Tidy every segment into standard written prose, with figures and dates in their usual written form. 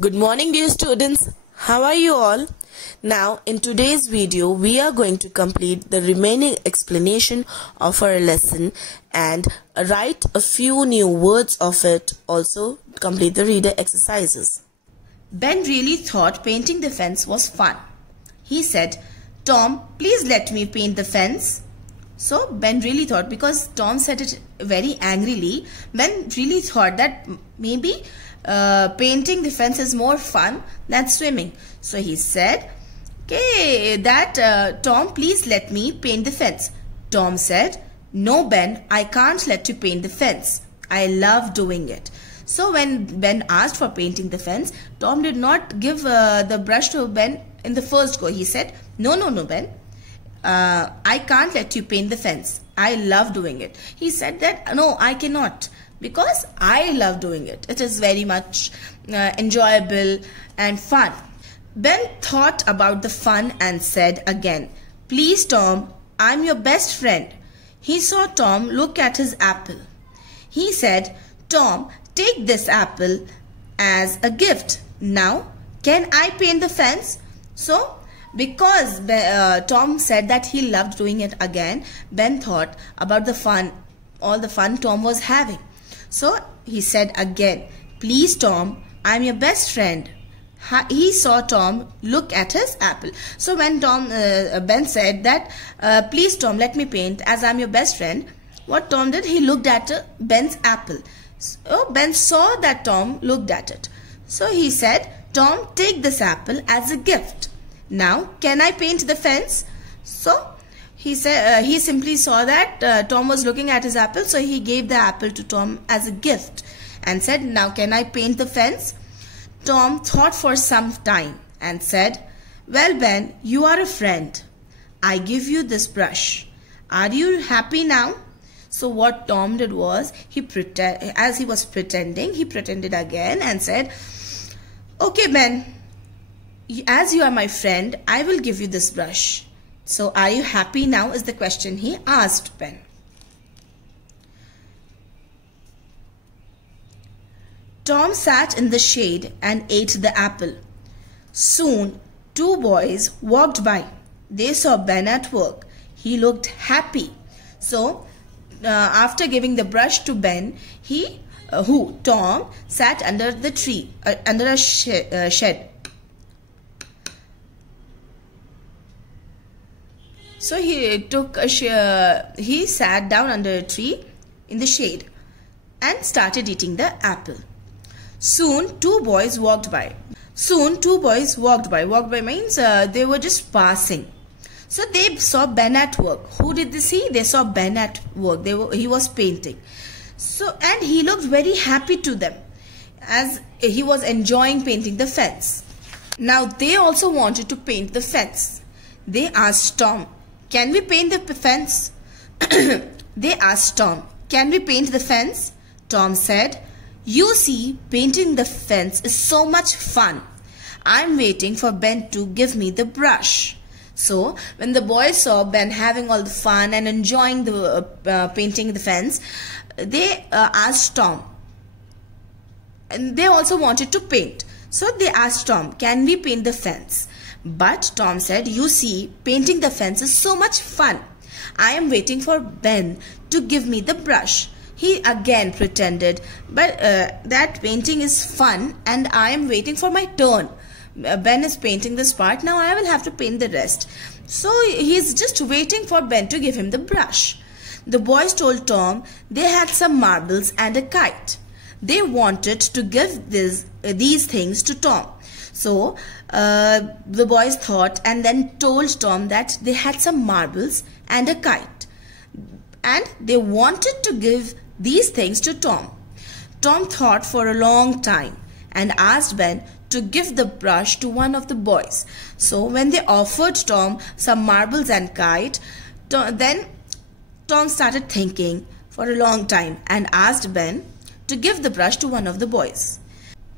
Good morning, dear students. How are you all? Now, in today's video, we are going to complete the remaining explanation of our lesson and write a few new words of it. Also, complete the reader exercises. Ben really thought painting the fence was fun. He said, "Tom, please let me paint the fence." So Ben really thought, because Tom said it very angrily, Ben really thought that maybe painting the fence is more fun than swimming. So he said, "Okay, Tom, please let me paint the fence." Tom said, "No, Ben, I can't let you paint the fence. I love doing it." So when Ben asked for painting the fence, Tom did not give the brush to Ben in the first go. He said, No, Ben. I can't let you paint the fence. I love doing it." He said that, "No, I cannot, because I love doing it. It is very much enjoyable and fun." Ben thought about the fun and said again, "Please, Tom, I'm your best friend." He saw Tom look at his apple. He said, "Tom, take this apple as a gift. Now, can I paint the fence?" So, because Tom said that he loved doing it again, Ben thought about the fun, all the fun Tom was having. So he said again, "Please, Tom, I'm your best friend." He saw Tom look at his apple. So when Ben said that, "Please, Tom, let me paint as I'm your best friend," what Tom did, he looked at Ben's apple. So Ben saw that Tom looked at it. So he said, "Tom, take this apple as a gift. Now, can I paint the fence?" So he said, he simply saw that Tom was looking at his apple, so he gave the apple to Tom as a gift and said, "Now, can I paint the fence?" Tom thought for some time and said, "Well, Ben, you are a friend. I give you this brush. Are you happy now?" So what Tom did was, as he was pretending, he pretended again and said, "Okay, Ben, as you are my friend, I will give you this brush. So are you happy now?" is the question he asked Ben. Tom sat in the shade and ate the apple. Soon, two boys walked by. They saw Ben at work. He looked happy. So, after giving the brush to Ben, Tom sat under the tree, under a shed. So he sat down under a tree in the shade and started eating the apple. Soon two boys walked by. Walked by means they were just passing. So they saw Ben at work. Who did they see? They saw Ben at work. He was painting. So, and he looked very happy to them, as he was enjoying painting the fence. Now they also wanted to paint the fence. They asked Tom, "Can we paint the fence?" They asked Tom, "Can we paint the fence?" Tom said, "You see, painting the fence is so much fun. I'm waiting for Ben to give me the brush." So when the boys saw Ben having all the fun and enjoying the painting the fence, they asked Tom, and they also wanted to paint. So they asked Tom, "Can we paint the fence?" But Tom said, "You see, painting the fence is so much fun. I am waiting for Ben to give me the brush." He again pretended, but that painting is fun and I am waiting for my turn. Ben is painting this part, now I will have to paint the rest. So he is just waiting for Ben to give him the brush. The boys told Tom they had some marbles and a kite. They wanted to give these things to Tom. So the boys thought and then told Tom that they had some marbles and a kite, and they wanted to give these things to Tom. Tom thought for a long time and asked Ben to give the brush to one of the boys. So when they offered Tom some marbles and kite, then Tom started thinking for a long time and asked Ben to give the brush to one of the boys.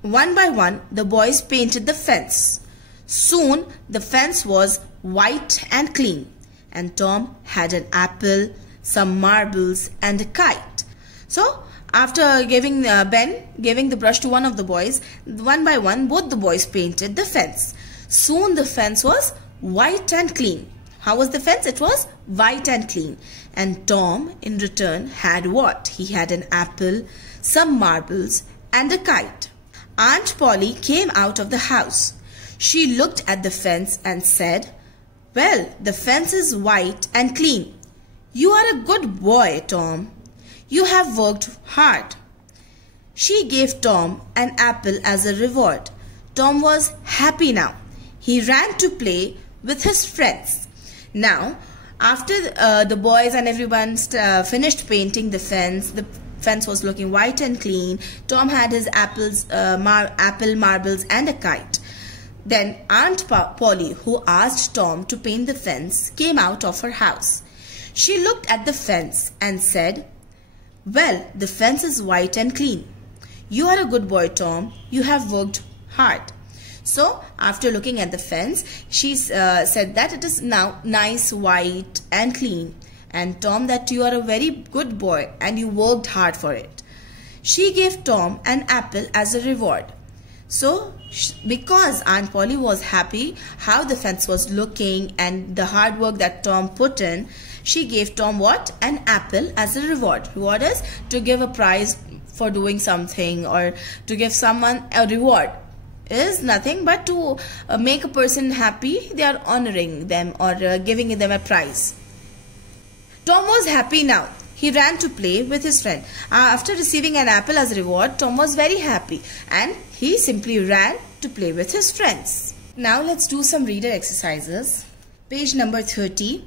One by one, the boys painted the fence. Soon, the fence was white and clean, and Tom had an apple, some marbles and a kite. So After Ben giving the brush to one of the boys, one by one both the boys painted the fence. Soon the fence was white and clean. How was the fence? It was white and clean. And Tom in return had what? He had an apple, some marbles and a kite. Aunt Polly came out of the house. She looked at the fence and said, "Well, the fence is white and clean. You are a good boy, Tom. You have worked hard." She gave Tom an apple as a reward. Tom was happy now. He ran to play with his friends. Now, after the boys and everyone finished painting the fence was looking white and clean. Tom had his apple, marbles and a kite. Then Aunt Polly, who asked Tom to paint the fence, came out of her house. She looked at the fence and said, "Well, the fence is white and clean. You are a good boy, Tom. You have worked hard." So, after looking at the fence, she said that it is now nice, white and clean. And Tom, that you are a very good boy and you worked hard for it. She gave Tom an apple as a reward. So, because Aunt Polly was happy how the fence was looking and the hard work that Tom put in, she gave Tom what? An apple as a reward. Reward is to give a prize for doing something, or to give someone a reward is nothing but to make a person happy. They are honoring them or giving them a prize. Tom was happy now. He ran to play with his friend. After receiving an apple as a reward, Tom was very happy and he simply ran to play with his friends. Now let's do some reader exercises. Page number 30.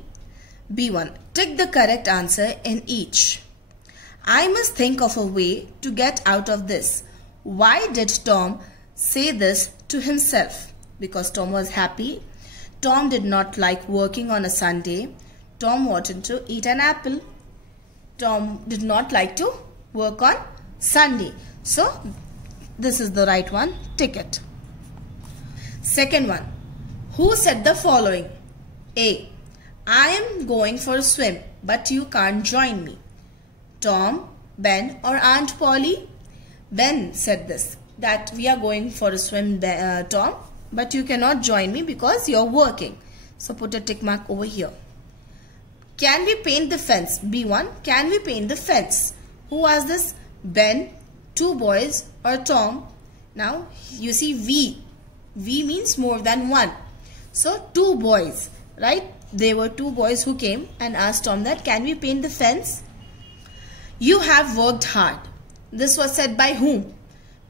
B1. Tick the correct answer in each. I must think of a way to get out of this. Why did Tom say this to himself? Because Tom was happy. Tom did not like working on a Sunday. Tom wanted to eat an apple. Tom did not like to work on Sunday. So, this is the right one. Tick it. Second one. Who said the following? A. I am going for a swim, but you can't join me. Tom, Ben or Aunt Polly? Ben said this, that we are going for a swim, Tom, but you cannot join me because you're working. So, put a tick mark over here. Can we paint the fence? B1. Can we paint the fence? Who asked this? Ben, two boys or Tom? Now you see V. V means more than one. So two boys, right? There were two boys who came and asked Tom that can we paint the fence? You have worked hard. This was said by whom?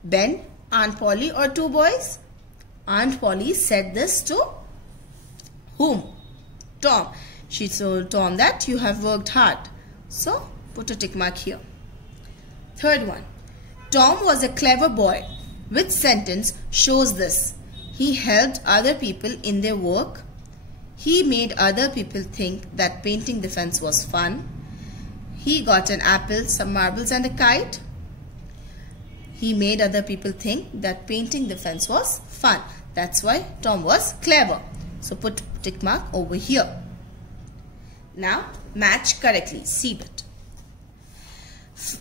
Ben, Aunt Polly or two boys? Aunt Polly said this to whom? Tom. She told Tom that you have worked hard. So, put a tick mark here. Third one. Tom was a clever boy. Which sentence shows this? He helped other people in their work. He made other people think that painting the fence was fun. He got an apple, some marbles and a kite. He made other people think that painting the fence was fun. That's why Tom was clever. So, put tick mark over here. Now, match correctly. See it.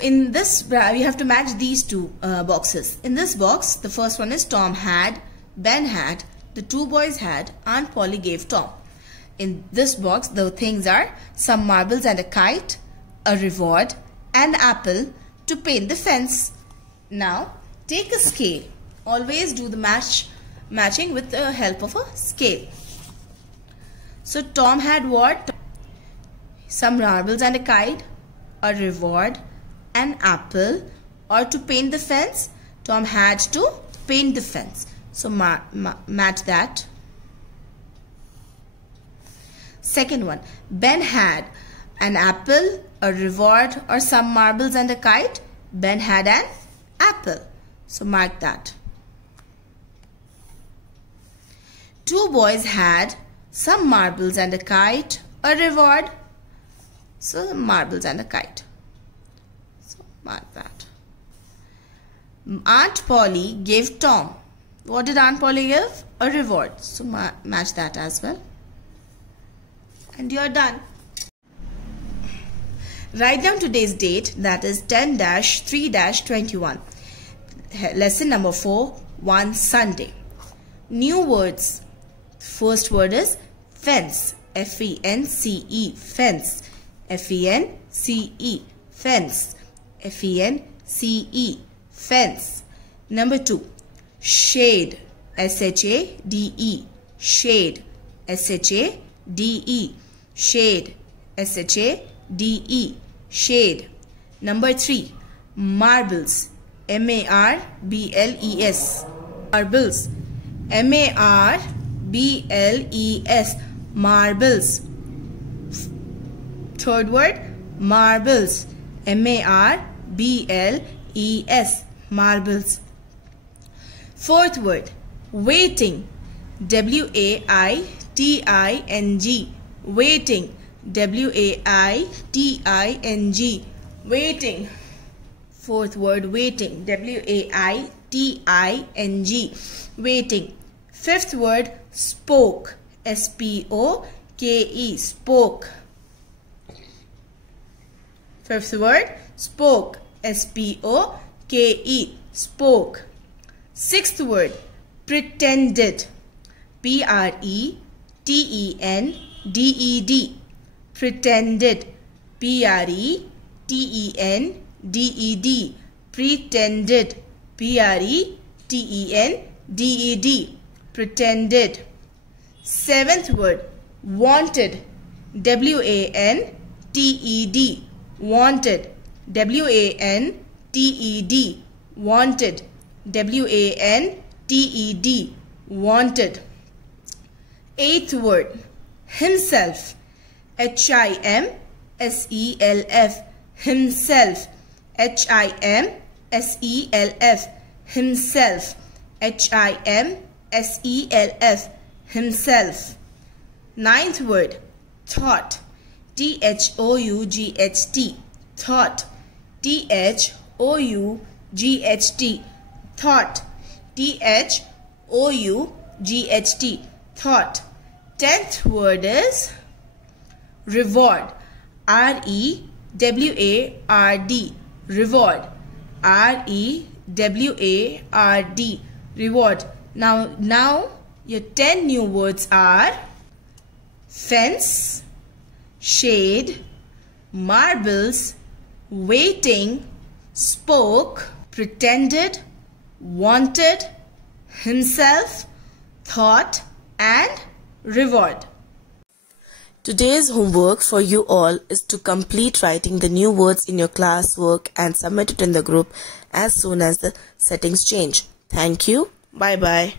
In this, we have to match these two boxes. In this box, the first one is Tom had, Ben had, the two boys had, Aunt Polly gave Tom. In this box, the things are some marbles and a kite, a reward, an apple to paint the fence. Now, take a scale. Always do the matching with the help of a scale. So, Tom had what? Some marbles and a kite, a reward, an apple, or to paint the fence. Tom had to paint the fence. So match that. Second one, Ben had an apple, a reward, or some marbles and a kite. Ben had an apple. So mark that. Two boys had some marbles and a kite, a reward. So marbles and a kite. So mark that. Aunt Polly gave Tom. What did Aunt Polly give? A reward. So match that as well. And you're done. Write down today's date, that is 10-3-21. Lesson number 4, 1 Sunday. New words. First word is fence. F-E-N-C-E. Fence. F-E-N-C-E. Fence. F-E-N-C-E. Fence. Number 2. Shade. S-H-A-D-E. Shade. S-H-A-D-E. Shade. S-H-A-D-E. Shade. Number 3. Marbles. M-A-R-B-L-E-S. Marbles. M-A-R-B-L-E-S. Marbles. Third word, marbles. M-A-R-B-L-E-S. Marbles. Fourth word, waiting. W-A-I-T-I-N-G. Waiting. W-A-I-T-I-N-G. Waiting. Fourth word, waiting. W-A-I-T-I-N-G. Waiting. Fifth word, spoke. S-P-O-K-E. Spoke. Fifth word, spoke. S-P-O-K-E. Spoke. Sixth word, pretended. P-R-E-T-E-N-D-E-D. Pretended. P-R-E-T-E-N-D-E-D. Pretended. P-R-E-T-E-N-D-E-D. Pretended. Seventh word, wanted. W-A-N-T-E-D. Wanted. W-A-N-T-E-D. Wanted. W-A-N-T-E-D. Wanted. Eighth word, himself. H-I-M-S-E-L-F. Himself. H-I-M-S-E-L-F. Himself. H-I-M-S-E-L-F. Himself. Ninth word, thought. T-H-O-U-G-H-T. Thought. T-H-O-U-G-H-T. Thought. T-H-O-U-G-H-T. Thought. Tenth word is reward. R-E-W-A-R-D. Reward. R-E-W-A-R-D. Reward. Now your 10 new words are fence, shade, marbles, waiting, spoke, pretended, wanted, himself, thought, and reward. Today's homework for you all is to complete writing the new words in your classwork and submit it in the group as soon as the settings change. Thank you. Bye-bye.